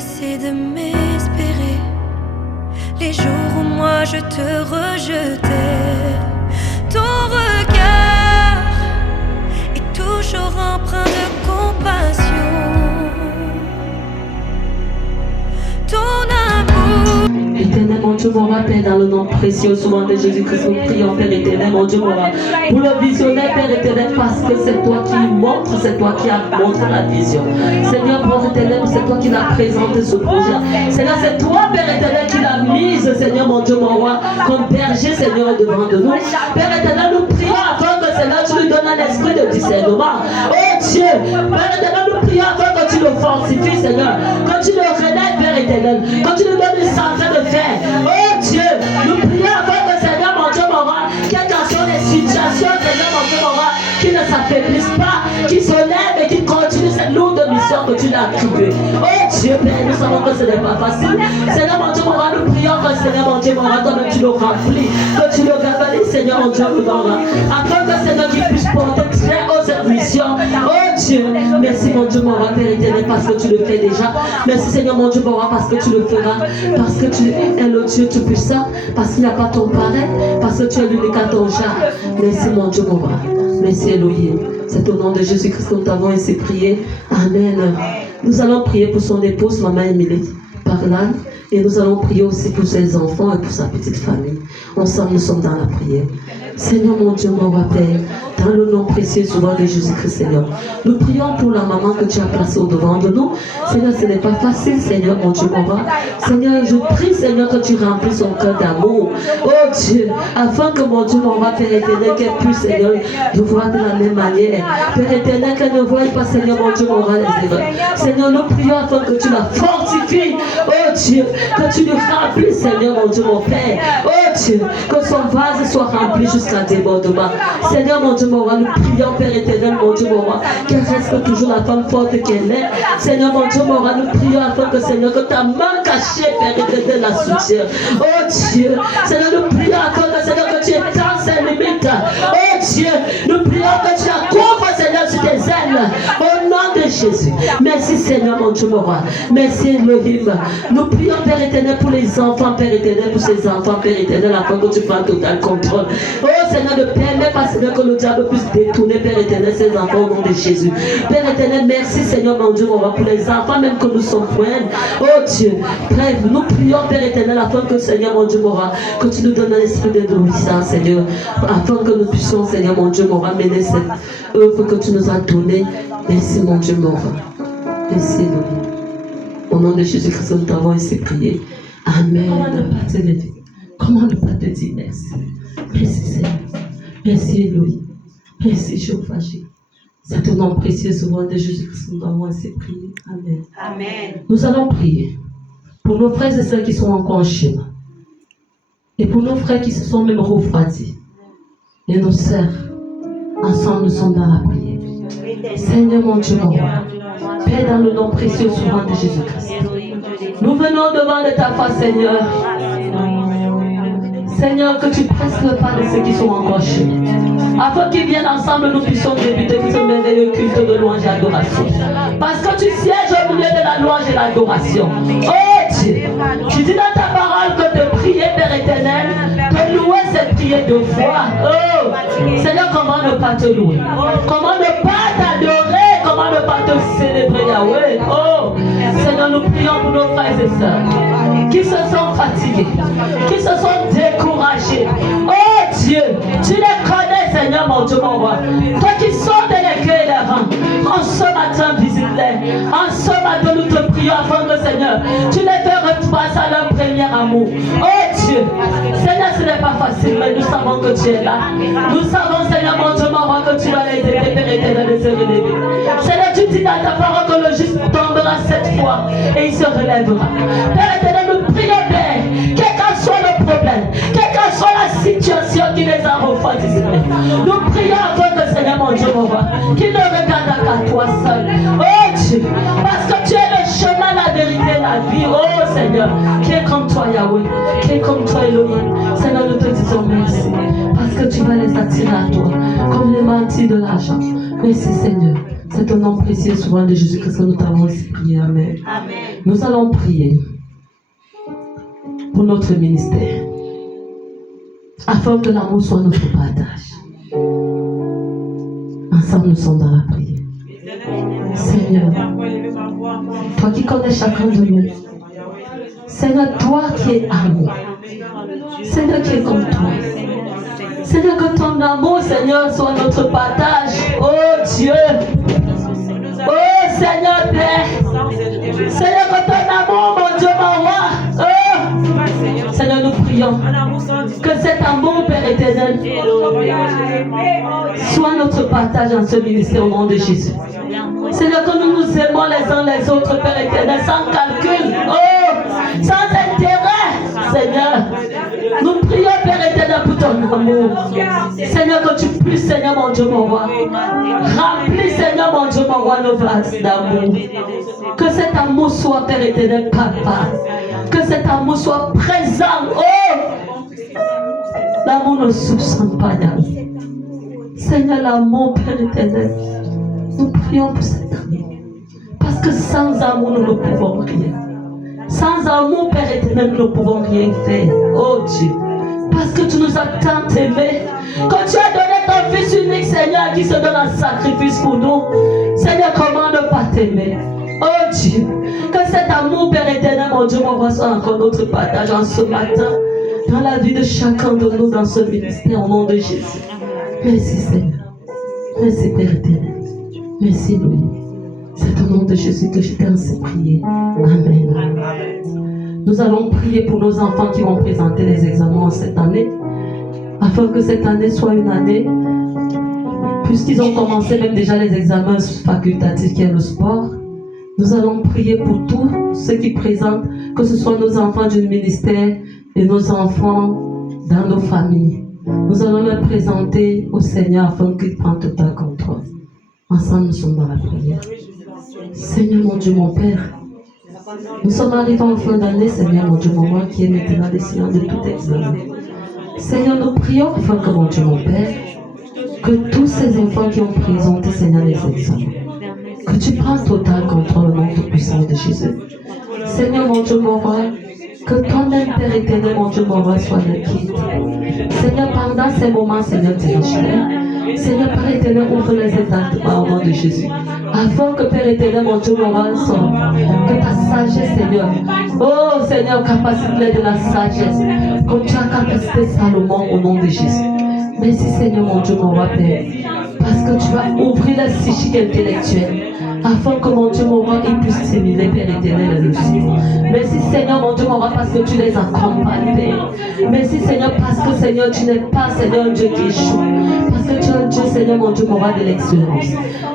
cessé de m'espérer. Les jours où moi je te rejetais, ton regard est toujours empreint de compassion. Ton amour. Éternel, mon Dieu, mon roi, Père, dans le nom précieux, souvent de Jésus-Christ, nous prions, Père éternel, mon Dieu, mon roi, pour le visionnaire, Père éternel, parce que c'est toi qui montres, c'est toi qui as montré la vision. Seigneur, mon éternel, c'est toi qui l'as présenté ce projet. Seigneur, c'est toi, Père éternel, qui l'as mise, Seigneur, mon Dieu, mon roi, comme berger, Seigneur, devant de nous. Père éternel, nous prions afin que, Seigneur, tu lui donnes un esprit de discernement. Oh Dieu, Père éternel, nous prions afin que tu le fortifies, Seigneur, que tu le relèves, Père éternel, que tu lui donnes une santé de fer. Oh Dieu, nous prions afin que, Seigneur, mon Dieu, mon roi, quelles que soient les situations, Seigneur, mon Dieu, mon roi, qui ne s'affaiblissent pas, qui se lèvent et qui continuent cette lourde mission que tu l'as attribuée. Oh Dieu, Père, nous savons que ce n'est pas facile. Seigneur, mon Dieu, mon roi, nous prions que, Seigneur, mon Dieu, mon roi, toi-même tu le remplis, que tu le galvanises, Seigneur, mon Dieu, mon roi, afin que, Seigneur, tu puisses porter très haut cette mission. Oh Dieu, merci, mon Dieu, mon roi, Père éternel, parce que tu le fais déjà. Merci, Seigneur, mon Dieu, mon roi, parce que tu le feras, parce que tu es le Dieu tout-puissant, parce qu'il n'y a pas ton pareil, parce que tu es l'unique à ton genre. Merci, mon Dieu, mon roi. Merci, Elohim. C'est au nom de Jésus-Christ que nous t'avons ainsi prié. Amen. Nous allons prier pour son épouse, Maman Émilie Parlan, et nous allons prier aussi pour ses enfants et pour sa petite famille. Ensemble, nous sommes dans la prière. Seigneur, mon Dieu, mon roi, Père, dans le nom précieux souvent de Jésus-Christ, Seigneur, nous prions pour la maman que tu as placée au devant de nous. Seigneur, ce n'est pas facile, Seigneur, mon Dieu, mon roi. Seigneur, je prie, Seigneur, que tu remplis son cœur d'amour. Oh Dieu, afin que, mon Dieu, mon roi, Père éternel, qu'elle puisse, Seigneur, nous voir de la même manière. Père éternel, qu'elle ne voie pas, Seigneur, mon Dieu, mon roi, les erreurs. Seigneur, nous prions afin que tu la fortifies. Oh Dieu, que tu le remplis, Seigneur, mon Dieu, mon Père. Oh Dieu, que son vase soit rempli jusqu'à débordement. Seigneur, mon Dieu, mon roi, nous prions, Père éternel, mon Dieu, mon roi, qu'elle reste toujours la femme forte qu'elle est. Seigneur, mon Dieu, mon roi, nous prions afin que, Seigneur, que ta main cachée, Père éternel, la soutienne. Oh Dieu, Seigneur, nous prions afin que, Seigneur, que tu étends ses limites. Oh Dieu, nous prions que tu la couvres, Seigneur, sur tes ailes. Au nom de Jésus. Merci, Seigneur, mon Dieu, mon roi. Merci, Elohim. Nous prions, Père éternel, pour les enfants, Père éternel, pour ces enfants, Père éternel, afin que tu prennes total contrôle. Oh Seigneur, ne permets pas, Seigneur, que le diable puisse détourner, Père éternel, ces enfants au nom de Jésus. Père éternel, merci, Seigneur, mon Dieu, mon roi, pour les enfants, même que nous sommes frères. Oh Dieu, bref, nous prions, Père éternel, afin que, Seigneur, mon Dieu, mon roi, que tu nous donnes un esprit d'obéissance, Seigneur, afin que nous puissions, Seigneur, mon Dieu, mon roi, mener cette œuvre que tu nous as donnée. Merci, mon Dieu, mon roi. Merci, nous. Au nom de Jésus-Christ, nous t'avons ainsi prié. Amen. Comment ne pas te dire merci? Merci, Seigneur. Merci, Elohim. Merci, Jéhovah. C'est au nom précieux souvent de Jésus-Christ que nous avons ainsi prié. Amen. Amen. Nous allons prier pour nos frères et sœurs qui sont encore en chemin. Et pour nos frères qui se sont même refroidis. Et nos sœurs, ensemble, nous sommes dans la prière. Seigneur, mon Dieu, mon roi, Père, dans le nom précieux souvent de Jésus-Christ, nous venons devant de ta face, Seigneur. Seigneur, que tu presses le pas de ceux qui sont encore chez nous. Afin qu'ils viennent ensemble, nous puissions débuter ce merveilleux culte de louange et d'adoration. Parce que tu sièges au milieu de la louange et de l'adoration. Oh Dieu, tu dis dans ta parole que de prier, Père éternel, de louer, c'est prier deux fois. Oh Seigneur, comment ne pas te louer? Comment ne pas t'adorer? Comment ne pas te célébrer, Yahweh? Oh Seigneur, nous prions pour nos frères et sœurs qui se sont fatigués, qui se sont découragés. Oh Dieu, tu les connais, Seigneur, mon Dieu, mon roi. Toi qui sondes les cœurs et les rangs, en ce matin, visite-les. En ce matin, nous te prions afin que, Seigneur, tu les fais repasser à leur premier amour. Oh Dieu, Seigneur, ce n'est pas facile, mais nous savons que tu es là. Nous savons, Seigneur, mon Dieu, mon roi, que tu vas les aider, Père éternel, de se relever. Seigneur, tu dis dans ta parole que le juste tombera 7 fois et il se relèvera. Père éternel, nous prions, Père, quel qu'en soit le problème, quelle qu'en soit la situation qui les a refroidis, nous prions afin que, Seigneur, mon Dieu, mon roi, qu'il ne regarde qu'à toi seul. Oh Dieu, parce que tu es le chemin, la vérité, la vie. Oh Seigneur, qui est comme toi, Yahweh, qui est comme toi, Elohim. Seigneur, nous te disons merci, parce que tu vas les attirer à toi, comme les mentis de l'argent. Merci, Seigneur. C'est ton nom précieux souvent de Jésus-Christ que nous t'avons prié. Amen. Amen. Nous allons prier pour notre ministère, afin que l'amour soit notre partage. Ensemble, nous sommes dans la prière. Seigneur, toi qui connais chacun de nous, Seigneur, toi qui es amour, Seigneur qui est comme toi, Seigneur, que ton amour, Seigneur, soit notre partage. Oh Dieu, oh Seigneur Père, Seigneur, que ton amour, mon Dieu, mon roi, oh Seigneur, nous prions que cet amour, Père éternel, soit notre partage en ce ministère au nom de Jésus. Seigneur, que nous nous aimons les uns les autres, Père éternel, sans calcul, oh, sans intérêt, Seigneur. Nous prions, Père éternel, pour ton amour. Seigneur, que tu puisses, Seigneur, mon Dieu, mon roi, remplis, Seigneur, mon Dieu, mon roi, nos vases d'amour. Que cet amour soit, Père éternel, papa. Que cet amour soit présent. Oh, l'amour ne soupçonne pas d'amour. Seigneur, l'amour, Père éternel, nous prions pour cet amour. Parce que sans amour, nous ne pouvons rien. Sans amour, Père éternel, nous ne pouvons rien faire. Oh Dieu, parce que tu nous as tant aimés, quand tu as donné ton Fils unique, Seigneur, qui se donne en sacrifice pour nous. Seigneur, comment ne pas t'aimer? Oh Dieu, que cet amour, Père éternel, mon Dieu, mon roi, soit encore notre partage en ce matin, dans la vie de chacun de nous, dans ce ministère, au nom de Jésus. Merci Seigneur. Merci Père éternel. Merci Louis. C'est au nom de Jésus que je t'ai ainsi prié. Amen. Nous allons prier pour nos enfants qui vont présenter les examens cette année, afin que cette année soit une année, puisqu'ils ont commencé même déjà les examens facultatifs qui est le sport. Nous allons prier pour tous ceux qui présentent, que ce soit nos enfants du ministère et nos enfants dans nos familles. Nous allons les présenter au Seigneur afin qu'il prenne total contrôle. Ensemble, nous sommes dans la prière. Seigneur mon Dieu, mon Père, nous sommes arrivés en fin d'année, Seigneur mon Dieu, mon roi, qui est maintenant décidant de tout examen. Seigneur, nous prions afin que mon Dieu, mon Père, que tous ces enfants qui ont présenté, Seigneur, les examens, que tu prennes total contrôle au nom tout-puissant de Jésus. Seigneur mon Dieu, mon roi, que toi-même, Père éternel, mon Dieu, mon roi, soit notre guide. Seigneur, pendant ces moments, Seigneur, dirige-les. Seigneur, Père éternel, ouvre les états au nom de Jésus. Afin que, Père éternel, mon Dieu, mon roi, sorte. Que ta sagesse, Seigneur. Oh, Seigneur, capacité de la sagesse. Comme tu as capacité Salomon au nom de Jésus. Merci, Seigneur, mon Dieu, mon roi, Père. Parce que tu vas ouvrir la psychique intellectuelle. Afin que mon Dieu, mon roi, il puisse stimuler, Père éternel, les leçons. Merci, Seigneur, mon Dieu, mon roi, parce que tu les accompagnes, Père. Merci, Seigneur, parce que, Seigneur, tu n'es pas, Seigneur, un Dieu qui échoue. Parce que tu es un Dieu, Seigneur, mon Dieu, mon roi, de l'excellence.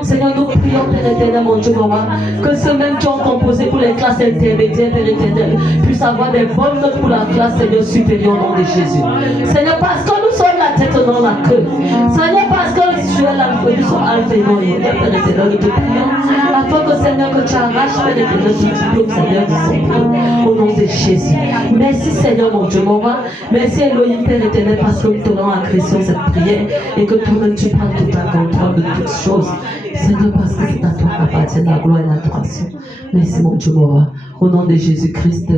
Seigneur, nous prions, Père éternel, mon Dieu, mon roi, que ceux-mêmes qui ont composé pour les classes intermédiaires, Père éternel, puissent avoir des bonnes notes pour la classe, Seigneur, supérieure au nom de Jésus. Seigneur, parce que nous sommes la tête, non la queue. Seigneur, parce que tu es l'alpha, nous sommes alpha et omega, Père éternel, nous te prions. Afin que, Seigneur, que tu arraches, Père éternel, tout diplôme, Seigneur, du Seigneur, au nom de Jésus. Merci, Seigneur, mon Dieu, mon roi. Merci, Elohim, Père éternel, parce que nous tenons à Christ cette prière et que toi-même tu prends tout un contrôle de toutes choses. Seigneur, parce que c'est à toi qu'appartient la gloire et l'adoration. Merci, mon Dieu, mon roi. Au nom de Jésus-Christ.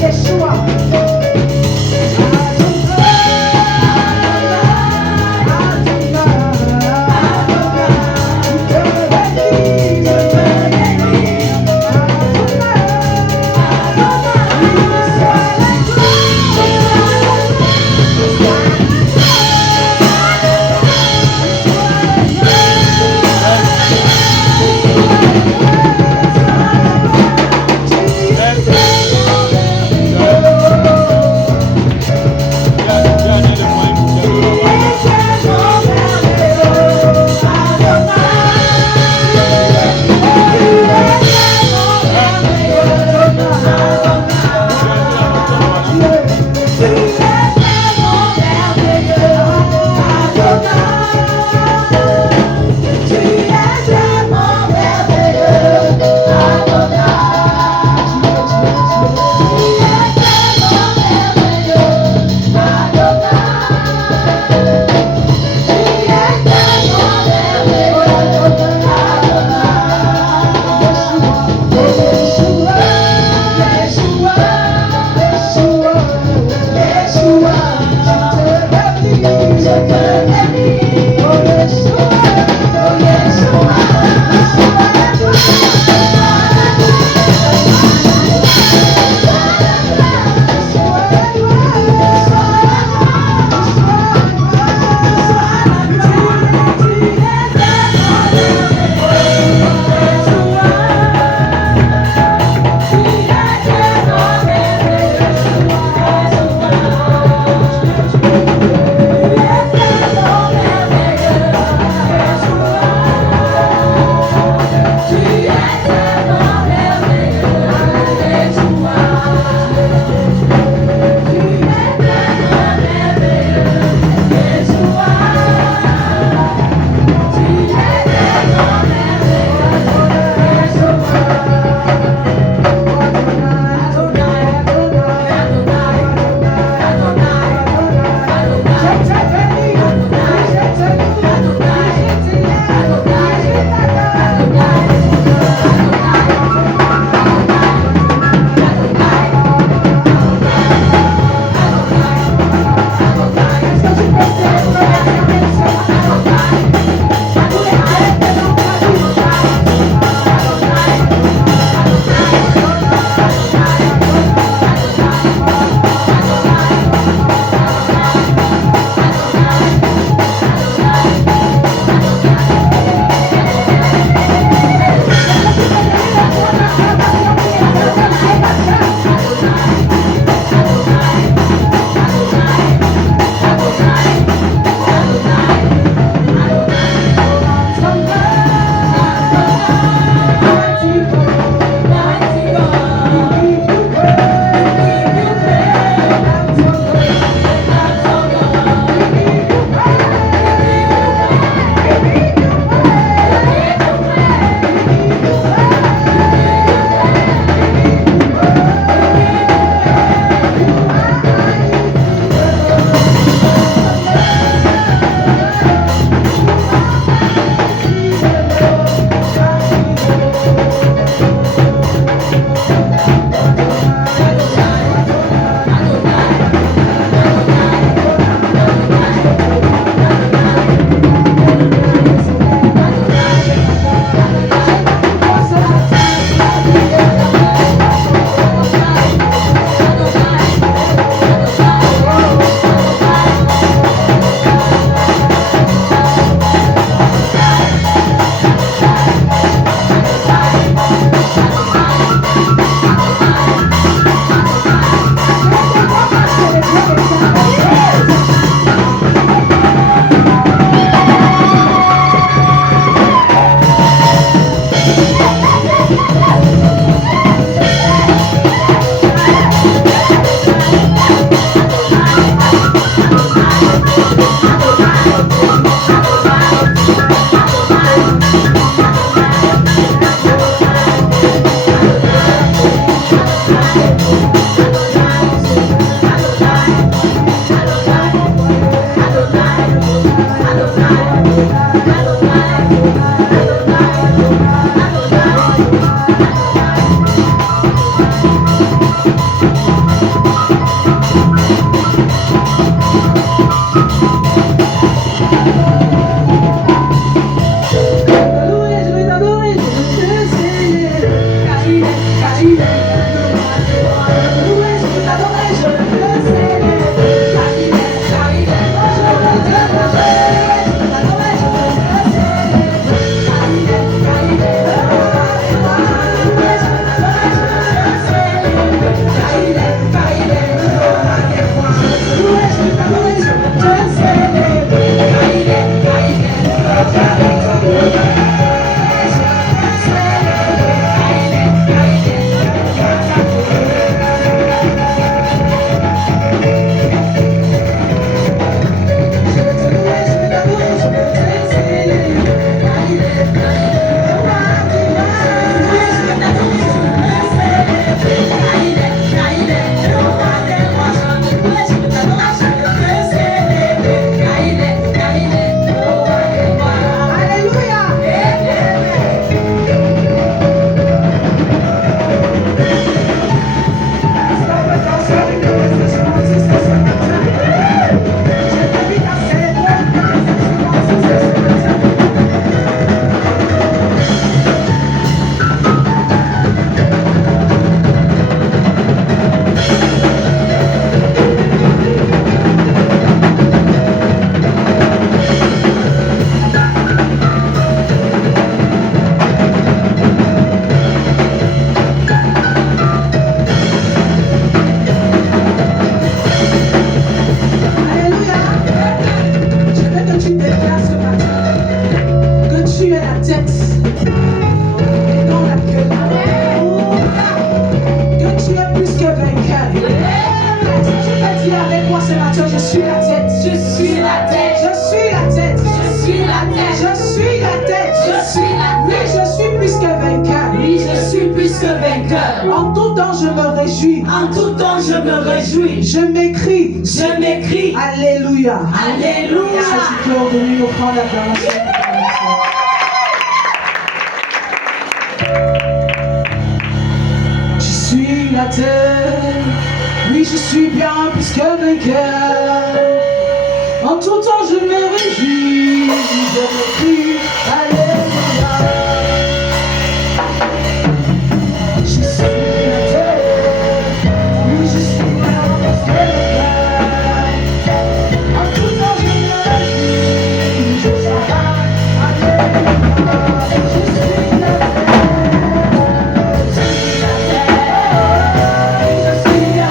Yeshua. Dis avec moi ce matin, je suis la tête. Je suis la tête. Je suis la tête. Je suis la tête. Je suis la tête. Je suis la tête. Oui, je suis plus que vainqueur. Oui, je suis plus que vainqueur. En tout temps, je me réjouis. En tout temps, je me réjouis. Je m'écris. Je m'écris. Alléluia. Alléluia. Si tu es ordonné, nous prendre l'acclamation. Je suis la tête. Oui, je suis bien plus que vainqueur. En tout temps, je me réjouis. Je m'écris. Alléluia. Je suis la tête. Oui, je suis bien plus que vainqueur. En tout temps, je me réjouis. Je travaille. Alléluia. Je suis la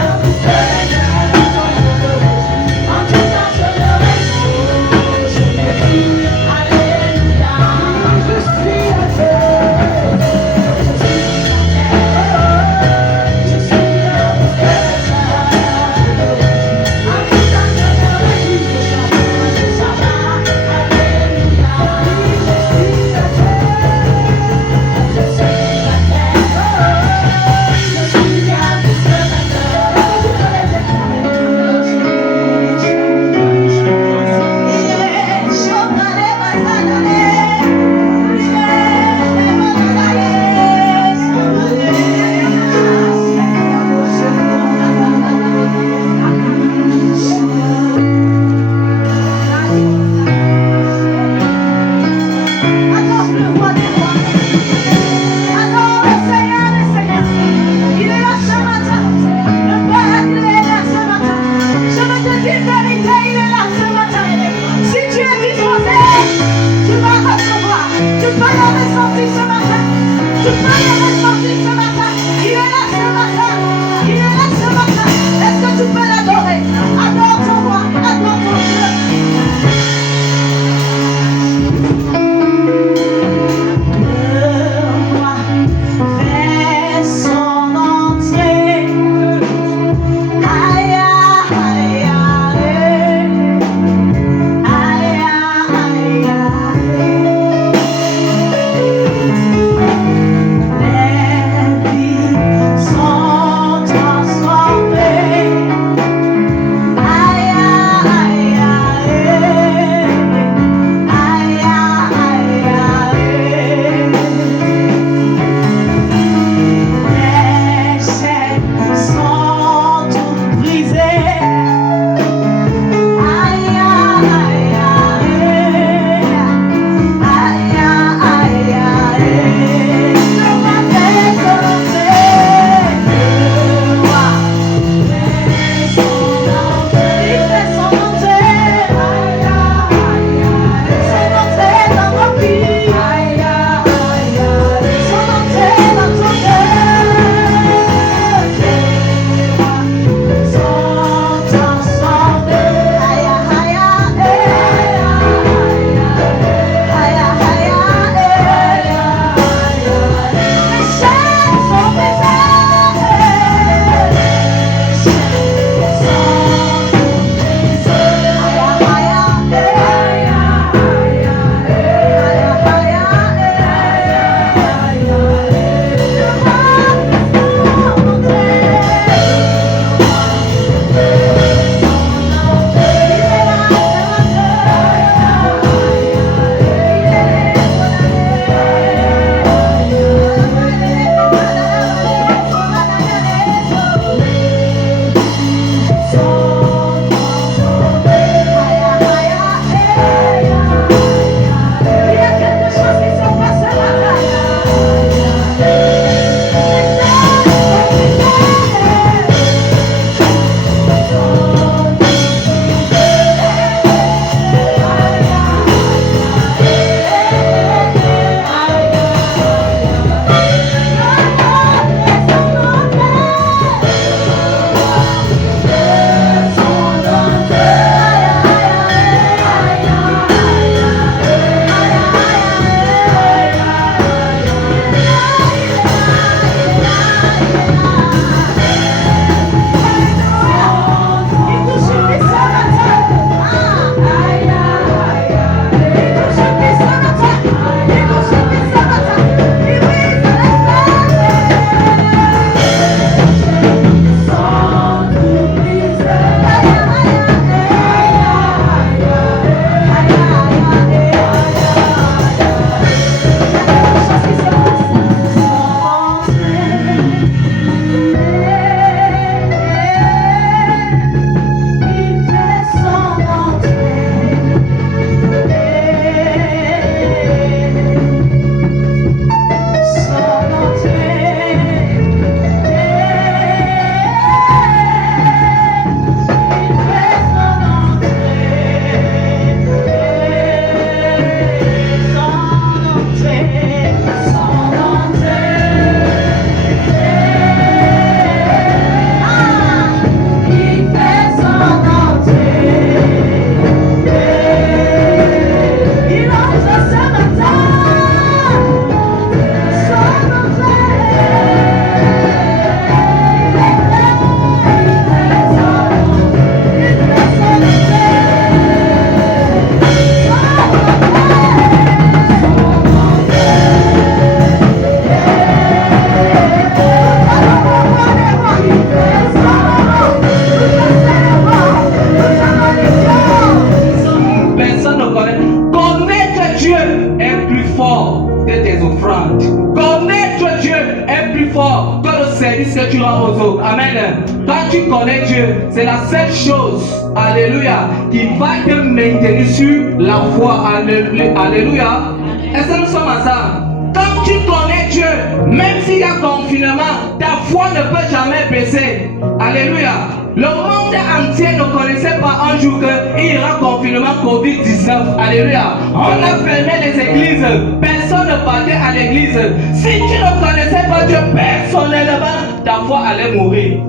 Personne ne connaît. Connaître Dieu est plus fort que tes offrandes. Connaître Dieu est plus fort que le service que tu rends aux autres. Amen. Quand tu connais Dieu, c'est la seule chose, alléluia, qui va te maintenir sur la foi. Alléluia. Est-ce que nous sommes ensemble? Quand tu connais Dieu, même s'il y a confinement, ta foi ne peut jamais baisser. Alléluia. Le monde entier ne connaissait pas un jour qu'il y aura confinement Covid-19. Alléluia. On a fermé les églises. Personne ne partait à l'église. Si tu ne connaissais pas Dieu personnellement, ta foi allait mourir.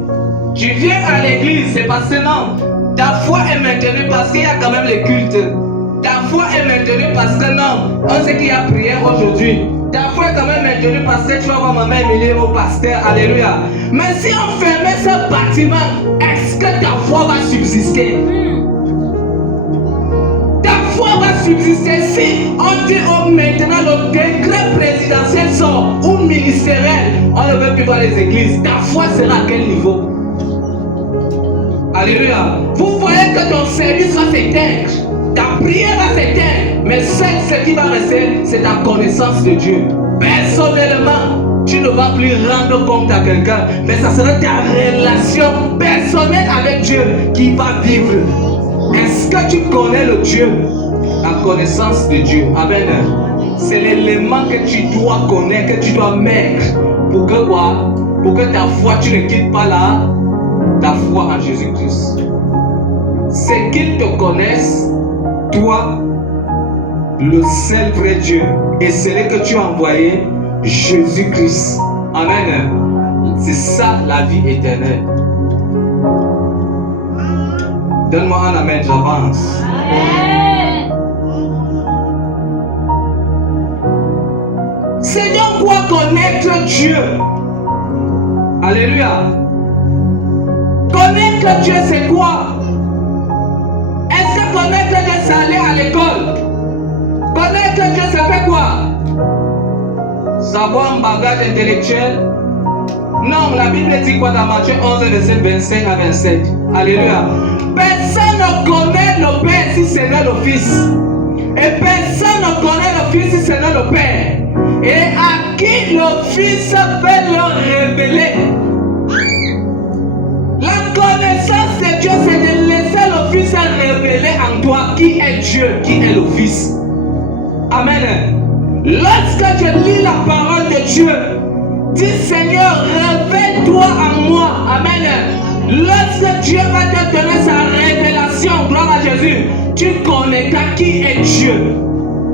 Tu viens à l'église, c'est parce que non. Ta foi est maintenue parce qu'il y a quand même les cultes. Ta foi est maintenue parce que non. On sait qu'il y a prière aujourd'hui. Ta foi est quand même maintenue parce que tu vas voir maman Emilie au pasteur. Alléluia. Mais si on fermait ce bâtiment, est-ce que ta foi va subsister? Ta foi va subsister si on dit maintenant le décret présidentiel sort ou ministériel, on ne veut plus voir les églises. Ta foi sera à quel niveau? Alléluia. Vous voyez que ton service va s'éteindre. Ta prière va s'éteindre, mais ce qui va rester, c'est ta connaissance de Dieu. Personnellement, tu ne vas plus rendre compte à quelqu'un, mais ça sera ta relation personnelle avec Dieu qui va vivre. Est-ce que tu connais le Dieu? La connaissance de Dieu. Amen. C'est l'élément que tu dois connaître, que tu dois mettre pour que quoi? Pour que ta foi, tu ne quittes pas là, ta foi en Jésus-Christ. C'est qu'ils te connaissent, toi, le seul vrai Dieu, et celui que tu as envoyé, Jésus-Christ. Amen. C'est ça la vie éternelle. Donne-moi un amen, j'avance. C'est donc quoi connaître Dieu? Alléluia. Connaître Dieu, c'est quoi? Est-ce que connaître Dieu, c'est aller à l'école? Connaître Dieu, ça fait quoi? Savoir un bagage intellectuel? Non, la Bible dit quoi dans Matthieu 11, verset 25 à 27? Alléluia. Personne ne connaît le Père si ce n'est le Fils. Et personne ne connaît le Fils si ce n'est le Père. Et à qui le Fils peut le révéler? La connaissance de Dieu, c'est de laisser le Fils révéler en toi qui est Dieu, qui est le Fils. Amen. Lorsque tu lis la parole de Dieu, dis Seigneur, révèle-toi en moi. Amen. Lorsque Dieu va te donner sa révélation, gloire à Jésus, tu connaîtras qui est Dieu.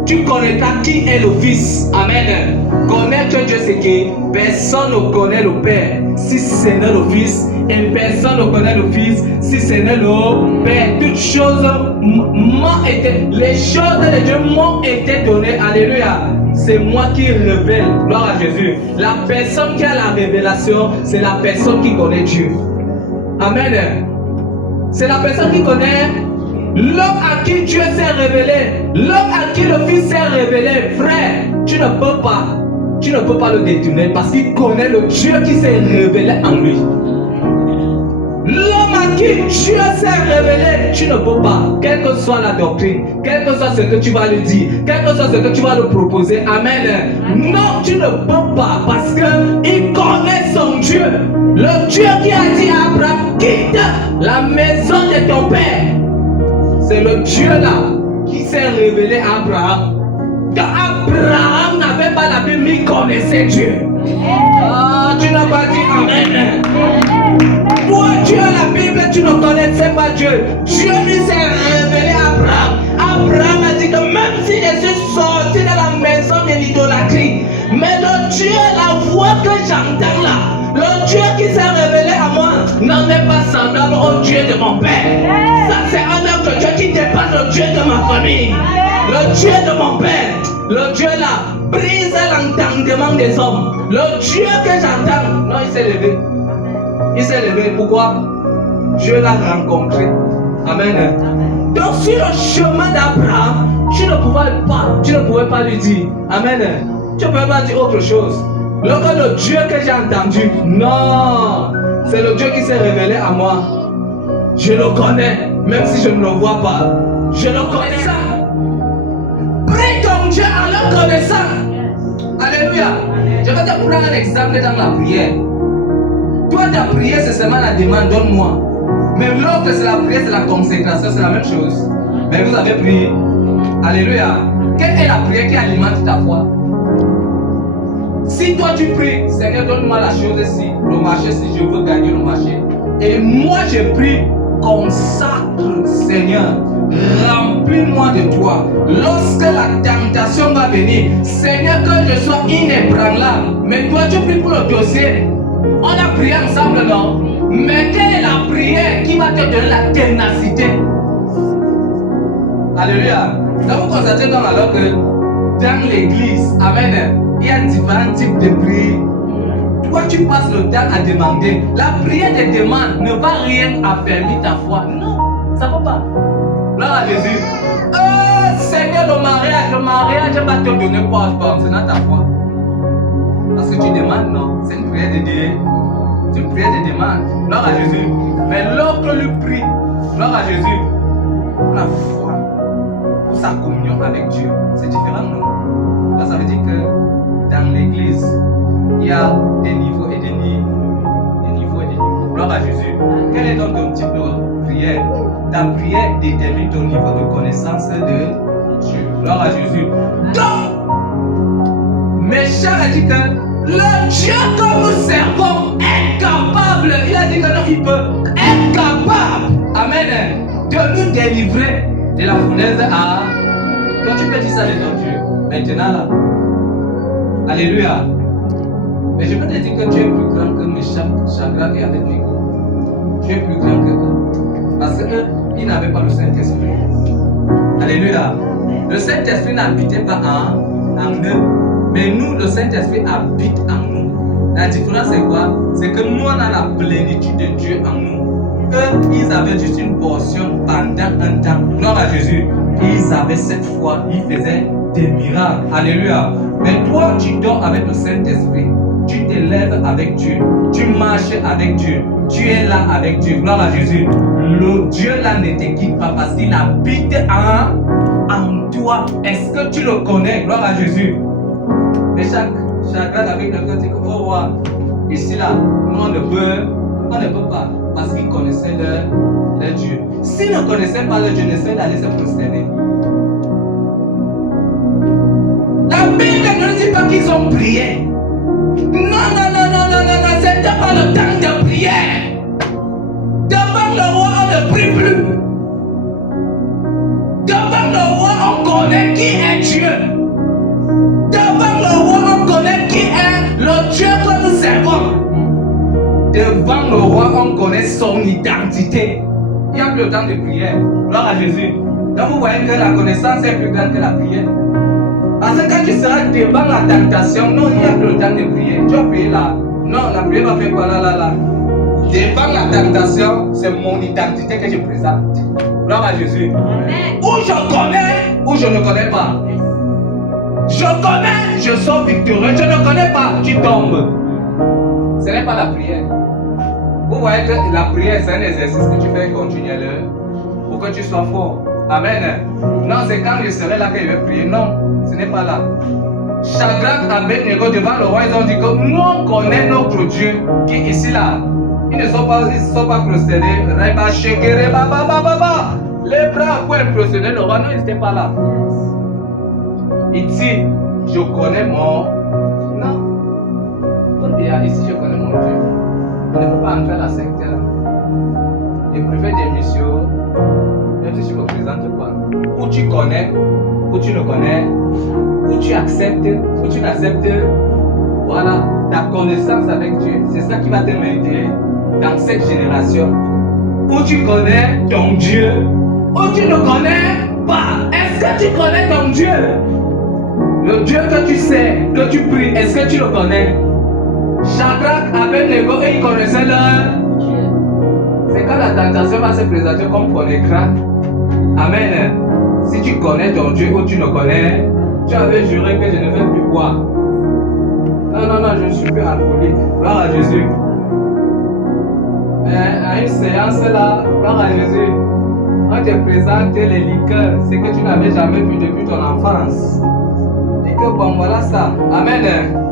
Tu connaîtras qui est le Fils. Amen. Connaître Dieu, c'est que personne ne connaît le Père si ce n'est le Fils. Et personne ne connaît le Fils si ce n'est le Père. Toutes choses m'ont été, les choses de Dieu m'ont été données. Alléluia. C'est moi qui révèle. Gloire à Jésus. La personne qui a la révélation, c'est la personne qui connaît Dieu. Amen. C'est la personne qui connaît l'homme à qui Dieu s'est révélé. L'homme à qui le Fils s'est révélé. Frère, tu ne peux pas le détourner parce qu'il connaît le Dieu qui s'est révélé en lui. L'homme à qui Dieu s'est révélé, tu ne peux pas, quelle que soit la doctrine, quel que soit ce que tu vas lui dire, quel que soit ce que tu vas lui proposer, amen. Non, tu ne peux pas parce qu'il connaît son Dieu. Le Dieu qui a dit à Abraham, quitte la maison de ton père. C'est le Dieu là qui s'est révélé à Abraham. Quand Abraham n'avait pas la Bible, il connaissait Dieu. Ah, tu n'as pas dit amen. Toi, tu as la Bible, tu ne connaissais pas Dieu. Dieu lui s'est révélé à Abraham. Abraham a dit que même si je suis sorti de la maison de l'idolâtrie, mais le Dieu, la voix que j'entends là, le Dieu qui s'est révélé à moi, n'en est pas semblable au Dieu de mon père. Ça, c'est un autre Dieu qui dépasse le Dieu de ma famille. Le Dieu de mon père, le Dieu là, brise l'entendement des hommes. Le Dieu que j'entends, non, il s'est levé. Il s'est levé. Pourquoi? Dieu l'a rencontré. Amen. Donc sur le chemin d'Abraham, tu ne pouvais pas lui dire. Amen. Tu ne pouvais pas dire autre chose. Le Dieu que j'ai entendu, non, c'est le Dieu qui s'est révélé à moi. Je le connais, même si je ne le vois pas. Je le connais ça. Prie ton Dieu en le connaissant. Alléluia. Je vais te prendre un exemple dans la prière. Toi, ta prière, c'est seulement la demande, donne-moi. Mais l'autre, c'est la prière, c'est la consécration, c'est la même chose. Mais vous avez prié. Alléluia. Quelle est la prière qui alimente ta foi? Si toi tu pries, Seigneur, donne-moi la chose ici, le marché, si je veux gagner le marché. Et moi je prie, consacre, Seigneur, remplis-moi de toi. Lorsque la tentation va venir, Seigneur, que je sois inébranlable. Mais toi tu pries pour le dossier. On a prié ensemble, non? Mais quelle est la prière qui va te donner la ténacité? Alléluia. Donc vous constatez donc alors que dans l'église, amen, il y a différents types de prières. Toi, tu passes le temps à demander. La prière de demande ne va rien affermir ta foi. Non, ça ne peut pas. Là, à Jésus, Seigneur, le mariage va te donner quoi concernant ta foi? Parce que tu demandes, non? C'est une prière de demande. C'est une prière de demande. Là, à Jésus. Mais l'autre lui prie. Là, à Jésus. Pour la foi, pour sa communion avec Dieu. C'est différent, non? Là, ça veut dire que dans l'église, il y a des niveaux et des niveaux. Des niveaux et des niveaux. Gloire à Jésus. Quel est donc ton type de prière? Ta prière détermine ton niveau de connaissance de Dieu. Gloire à Jésus. Donc, Méchant a dit que le Dieu que nous servons est capable. Il a dit que non, il peut être capable. Amen. De nous délivrer de la fournaise à. Quand tu peux dire ça de ton Dieu. Maintenant là. Alléluia. Mais je peux te dire que tu es plus grand que Méchant, Chagrin et Abednego. Tu es plus grand que eux. Parce qu'eux, ils n'avaient pas le Saint-Esprit. Alléluia. Le Saint-Esprit n'habitait pas en eux. Mais nous, le Saint-Esprit habite en nous. La différence c'est quoi? C'est que nous, on a la plénitude de Dieu en nous. Eux, ils avaient juste une portion pendant un temps. Gloire à Jésus. Ils avaient cette foi. Ils faisaient des miracles. Alléluia. Mais toi, tu dors avec le Saint-Esprit. Tu te lèves avec Dieu. Tu marches avec Dieu. Tu es là avec Dieu. Gloire à Jésus. Le Dieu là ne te quitte pas parce qu'il habite en toi. Est-ce que tu le connais? Gloire à Jésus. Mais chacun avec le cœur dit que, oh roi, ici là, nous on ne peut pas. Parce qu'ils connaissaient leur Dieu. S'ils ne connaissaient pas leur Dieu, n'essaient d'aller se prosterner. La Bible ne dit pas qu'ils ont prié. Non, c'était pas le temps de prière. Devant le roi, on ne prie plus. Devant le roi, on connaît qui est Dieu. Devant le roi, on connaît qui est le Dieu que nous servons. Devant le roi, on connaît son identité. Il n'y a plus le temps de prière. Gloire à Jésus. Donc vous voyez que la connaissance est plus grande que la prière. Parce que quand tu seras devant la tentation, non, il n'y a plus le temps de prier. Tu vas prier là. Non, la prière va faire quoi là. Devant la tentation, c'est mon identité que je présente. Gloire à Jésus. Amen. Ou je connais, ou je ne connais pas. Je connais, je sors victorieux. Je ne connais pas, tu tombes. Ce n'est pas la prière. Vous voyez que la prière, c'est un exercice que tu fais continuellement pour que tu sois fort. Amen. Non, c'est quand je serai là que je vais prier. Non, ce n'est pas là. Chagrin, Abednego, devant le roi, ils ont dit que nous, on connaît notre Dieu qui est ici là. Ils ne sont pas prosternés. Les bras pour impressionner le roi, non, ils n'étaient pas là. Ici, je connais mon. Non. Ici, je connais mon Dieu. Je ne peux pas entrer à la secte là. Je préfère des missions. Même si je me présente pas. Ou tu connais, ou tu ne connais, ou tu acceptes, ou tu n'acceptes. Voilà, ta connaissance avec Dieu. C'est ça qui va te mériter dans cette génération. Ou tu connais ton Dieu, ou tu ne connais pas. Est-ce que tu connais ton Dieu? Le Dieu que tu sais, que tu pries, est-ce que tu le connais? Chagrin, Abednego, et ils connaissaient leur Dieu. C'est quand la tentation va se présenter comme pour l'écran. Amen. Si tu connais ton Dieu ou tu le connais, tu avais juré que je ne vais plus boire. Non, je ne suis plus alcoolique. Gloire à Jésus. Mais à une séance là, gloire à Jésus, on te présente les liqueurs, ce que tu n'avais jamais vu depuis ton enfance. Et que bon, voilà ça. Amen.